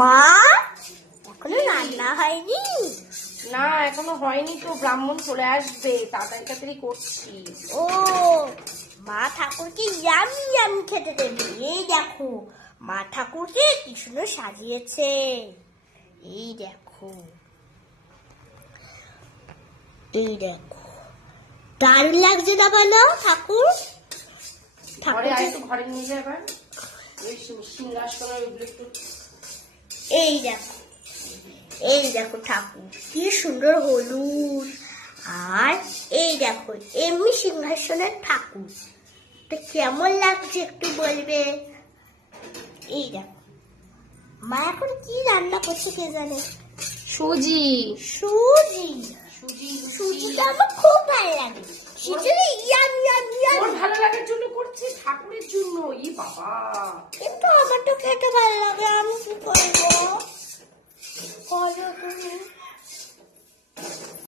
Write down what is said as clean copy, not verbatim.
মা এখনো রান্না হয়নি? না এখনো হয়নি তো, ব্রাহ্মণ চলে আসবে, তাড়াতাড়ি করছি। ও মা ঠাকুরকে ইয়ামি ইয়ামি খেতে দেবে। এই দেখো মা ঠাকুরকে কি সুন্দর সাজিয়েছে। এই দেখো এই দেখো, দারুণ লাগছে না বলো? ঠাকুর ঘরে নিয়ে যাবে সিংহাসনের। এই দেখো ঠাকুর কি সুন্দর হলুদ, আর এই দেখো এমনি সিংহাসনের ঠাকুর, তো কেমন লাগছে একটু বলবে? এই দেখো মা এখন কি রান্না করছে কে জানে। সুজি সুজিটা আমার খুব ভালো লাগে। ভালো লাগার জন্য করছে, ঠাকুরের জন্য। ই বাবা, কিন্তু আমার তো খেতে ভালো লাগে, আমি কি করবো?